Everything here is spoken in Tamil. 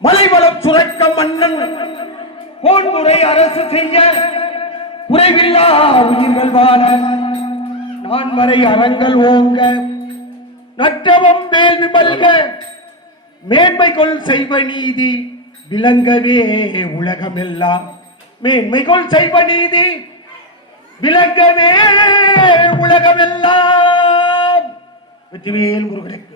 மலைவளம் சுரக்க மன்னன் கோன்முறை அரசு செய்ய குறைவில்லா உயிர்கள் வாழ நான் வரை அறங்கள் ஓங்க நற்றவம் வேள்வி மல்க மேன்மைகொள் செய்வ நீதி விளங்கவே உலகமெல்லாம் மேன்மைகொள் செய்வ நீதி விளங்கவே உலகமெல்லாம் வெற்றிவேல் முருகனுக்கு